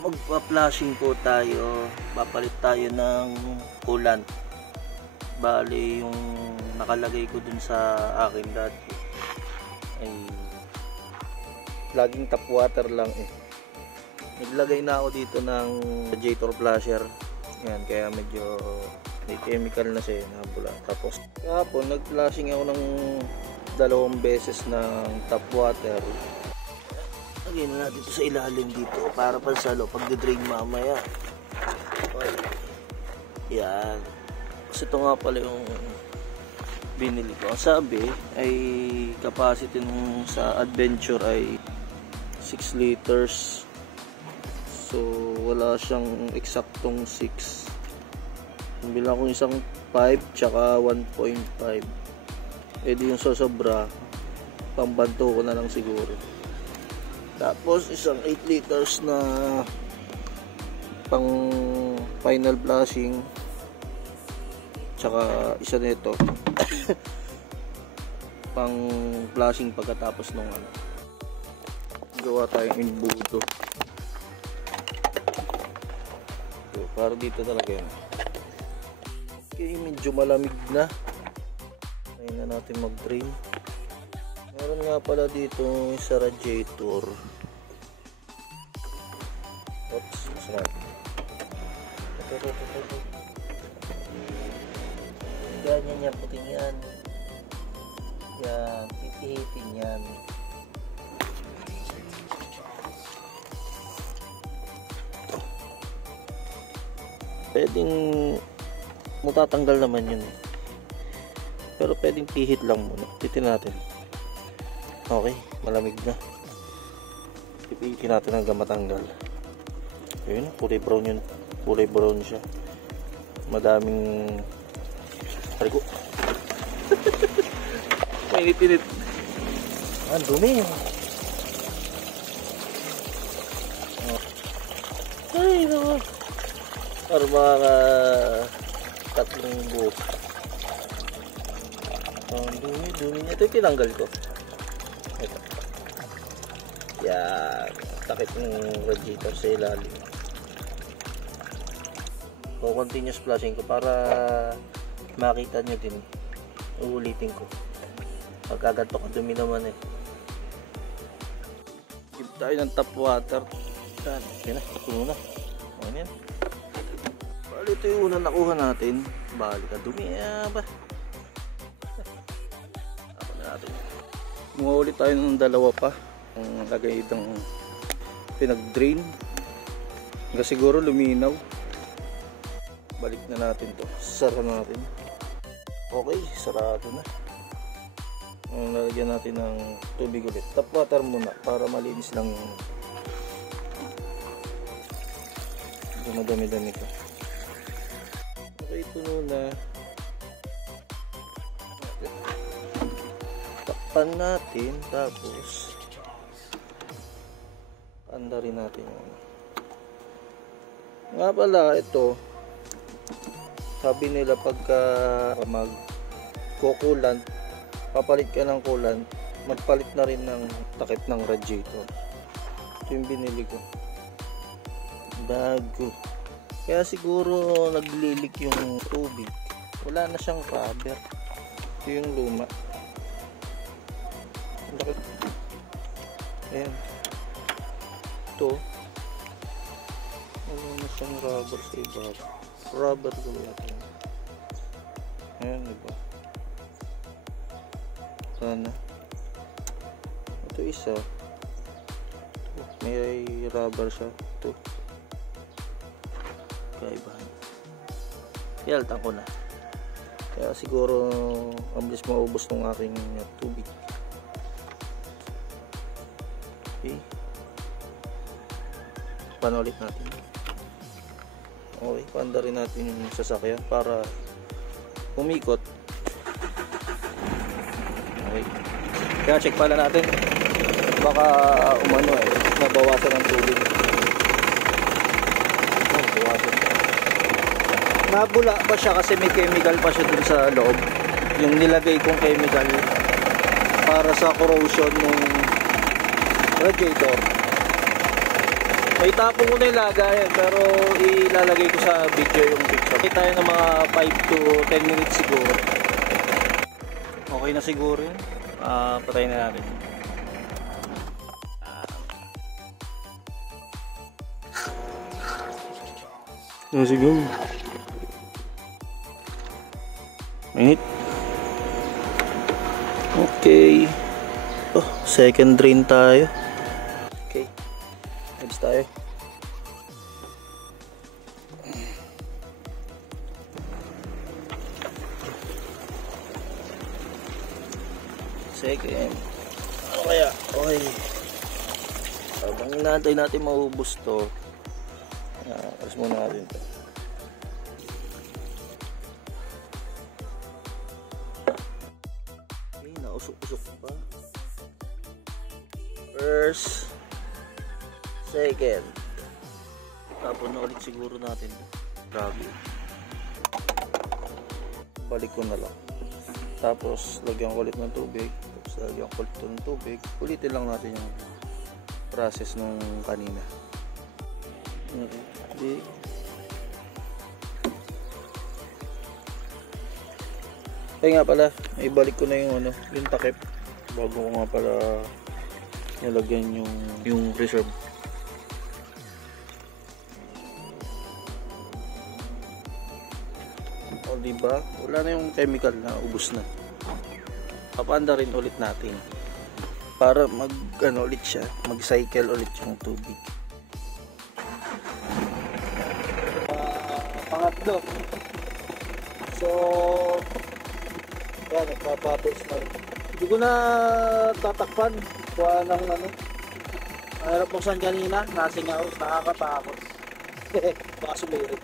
magpa-flashing po tayo. Papalit tayo ng coolant. Bali yung nakalagay ko dun sa akin dati ay laging tap water lang eh. Naglagay na ako dito ng radiator flasher. Yan, kaya medyo may chemical na siya, nabula. Tapos kahapon nag-flashing ako ng 2 beses ng tap water. Lagyan na natin ito sa ilalim dito para pansalo pag di-drain mamaya. Okay. Yan. Kasi ito nga pala yung binili ko. Ang sabi ay capacity nung sa Adventure ay 6 liters. So wala siyang eksaktong 6. Bilang ko isang 5 tsaka 1.5. Eh di yung sosobra, pambanto ko na lang siguro. Tapos isang 8 liters na pang final flashing, tsaka isa nito pang flashing pagkatapos nung ano. Gawa tayong imbudo. So, para dito talaga yun. Okay, medyo malamig na. Ngayon na natin mag-drain. Meron nga pala dito sa radiator. Oops, masarap. Ito. Ganyan yan, puting yan. Yan, hiti-hitin yan. Pwedeng matatanggal naman yun eh. Pero pwedeng pihit lang muna. Titin natin. Okay, malamig na. Ipihitin natin hanggang matanggal. Ayun, kulay brown yun. Kulay brown siya. Madaming arigo. Mainit-init. Ang dumi. Ay, naman. Para mga 3 buhok. Ang dumi niya. Ito yung tinanggal ko. Ito. Yan. Takip ng radiator sa ilalim. So, continuous flashing ko para makita nyo din. Uulitin ko. Pagkaganto ka dumi naman eh. Give tayo ng tap water. Yan. Okay na. Puno na. Ayan yan. Bali ito yung unang nakuha natin. Bali ka dumi. Ba? Ako na natin. Mga ulit tayo ng 2 pa. Ang lagay itong pinag-drain. Hanggang siguro luminaw. Balik na natin to. Sara natin. Okay, sarado na. Lalagyan natin ng tubig ulit. Tap water muna para malinis lang yung dumadami-dami ko. Okay, puno na. Takpan natin. Tapos andarin natin yun. Nga pala, ito sabi nila pagka mag-kukulant, papalit ka ng coolant, magpalit na rin ng takip ng radiator. Ito yung binili ko. Bago. Kaya siguro naglilik yung tubig. Wala na siyang rubber. Ito yung luma. Ayan. Ito. Wala na siyang rubber sa iba. Rubber ko natin. Ayan, diba? Sana. Ito isa. Ito, may rubber siya. Ito. Kaibahan. Ialtan ko na. Kaya siguro ang bilis maubos ng aking tubig. Okay. Panulit natin. Okay, paanda rin natin yung sasakyan para umikot. Okay. Kaya check pala natin. Baka umano nabawasan ng tubig. Bawasan. Nabula pa siya kasi may chemical pa siya dun sa loob. Yung nilagay kong chemical para sa corrosion ng radiator. May tapong ko na yung lagayan pero ilalagay ko sa video yung picture. Okay tayo ng mga 5 to 10 minutes siguro. Okay na siguro yun. Patayin na natin. Siguro. Minute. Okay. Oh, second drain tayo. Okay. Heads tayo. Second. Ano kaya? Okay. Habang inaantay natin maubos to. Alas muna natin to. Okay, nausok-usok pa. First. Second. Tapon na ulit siguro natin. Grabe. Balik ko na lang. Tapos lagyan ko ulit ng tubig. Tapos lagyan ko ulit ng tubig. Ulitin lang natin yung process nung kanina. Okay. Kaya nga pala, ibalik ko na yung yung takip bago ko nga pala nilagyan yung reserve. O diba? Wala na yung chemical na ubos na. Papanda rin ulit natin para ulit siya, mag-cycle ulit yung tubig. Pangatlo. So yan, nagpapatos na rin. Hindi ko na tatakpan. Kuha ng Mahirap buksan kanina. Nasingaw. Nakakatakot. Baka sumirit.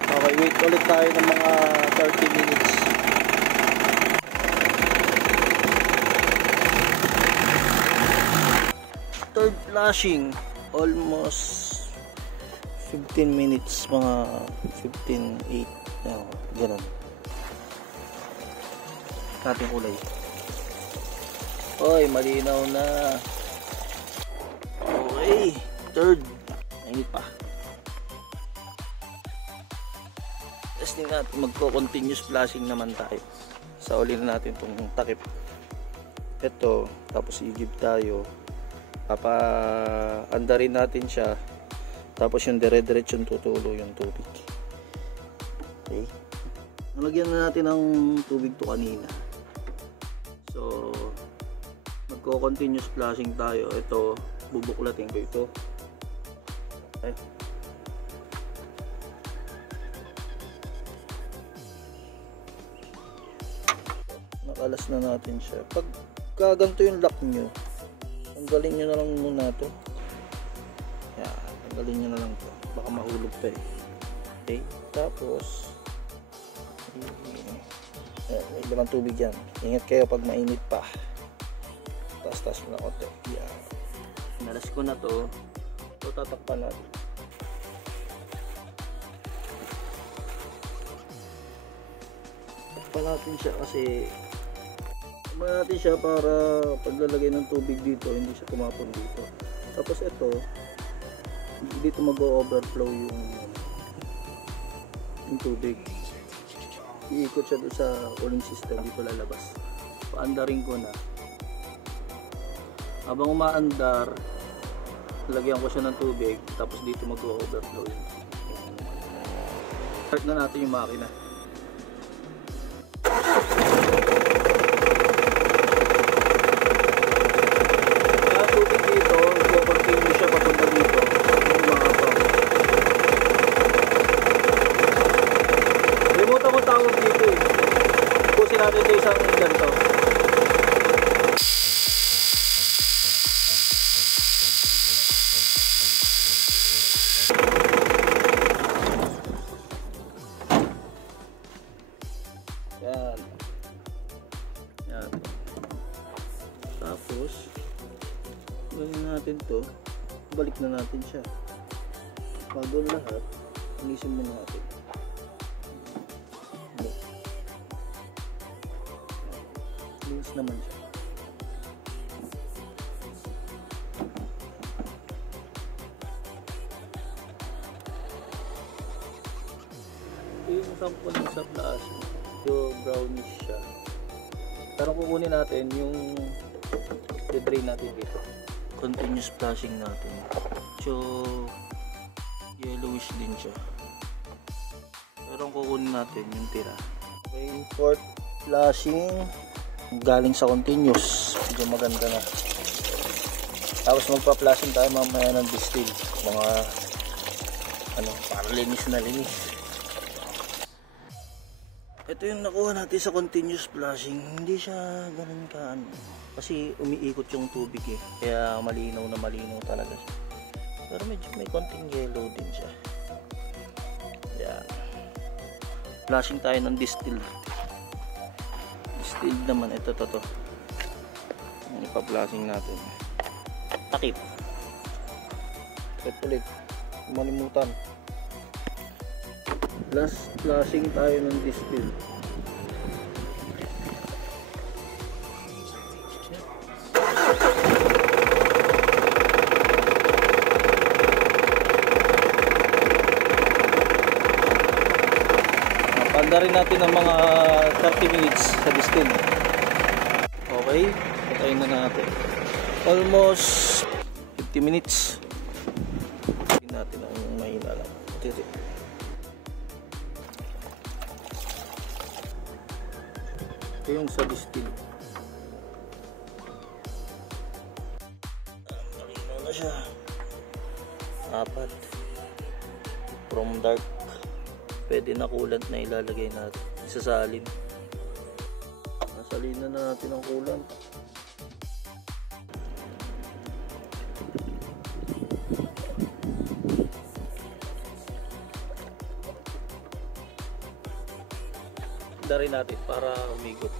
Okay, wait ulit tayo ng mga 30 minutes. Third flashing. Almost 15 minutes. Mga 15, 8. Ganun. Ating kulay. Oy, malinaw na. Okay, third. Mainit pa. Testing natin, magko-continuous flashing naman tayo. Sa uli na natin itong takip. Ito, tapos i-give tayo. Papaandarin natin siya. Tapos yung dire-diretsyon tutulo yung tubig. Okay. Nalagyan na natin ng tubig to kanina. So, magko-continuous flashing tayo. Ito, bubuklatin ko ito. Okay. Nakalas na natin siya. Pag ganito yung lock nyo, tanggalin nyo na lang muna ito. Yan, tanggalin nyo na lang ito. Baka mahulog pa eh. Okay, tapos may lamang tubig yan. Ingat kayo pag mainit pa. Taas-taas mo na konti. Yan. Nalas ko na to. Ito tatakpan natin. Takpan natin siya kasi takpan natin siya para paglalagay ng tubig dito hindi siya tumapon dito. Tapos ito dito mag-overflow yung tubig. Iikot siya doon sa cooling system, dito lalabas. Paandarin ko na. Habang umaandar, lagyan ko siya ng tubig, tapos dito mag-overflow. Start na natin yung makina. Kaya tubig dito, i-continue siya papunta dito. Limutan mo tawag dito eh. Pusin natin ito isang ganito. Yan. Yan. Tapos gawin natin to. Balik na natin siya. Bago lahat, inisin muna natin. Linis naman siya. yung sample sa flashing. Yung brownish siya. Pero kukunin natin yung i-drain natin dito. Continuous flashing natin. So yellowish din siya. Pero ang kukunin natin yung tira. Okay, fourth flashing galing sa continuous. Medyo maganda na. Tapos magpa-flashing tayo mamaya ng distill. Mga para linis na linis. Ito yung nakuha natin sa continuous flashing. Hindi siya ganun ka kasi umiikot yung tubig eh. Kaya malinaw na malinaw talaga siya. Pero medyo may konting yellow din siya. Yan. Flashing tayo ng distill. Distilled naman. Ito to. Ang ipa-flashing natin. Takip. Takip ulit. Malimutan. Last flashing tayo ng distill. Panda rin natin ng mga 30 minutes sa distill. Okay, patayin na natin. Almost 50 minutes. Patayin natin ang mahina lang. Ito yung sa distill. Malinaw na siya. 4. From dark. Pwede na coolant na ilalagay natin. Isasalin. Nasalin na natin ang coolant. Dari natin para umigot.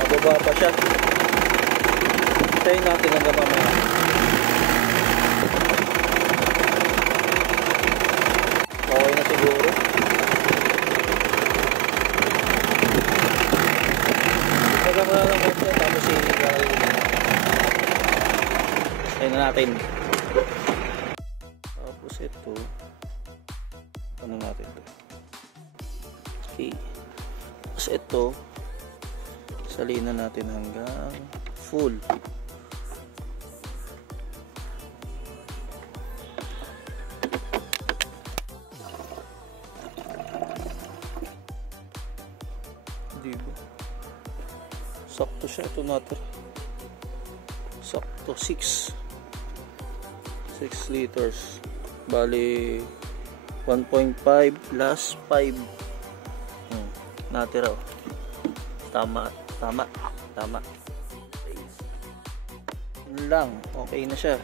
Mababa pa siya. Tayo natin hanggang mamaya. Okay na siguro. Nagkakaroon lang ito. Tapos ayun na natin. Tapos ito. Ano natin ito? Okay. Tapos ito. Salinan natin hanggang full. Diba? Sakto siya. Ito natin. Sakto 6 liters. Bali 1.5 plus 5 natira. Tama. Yun lang. Okay na siya.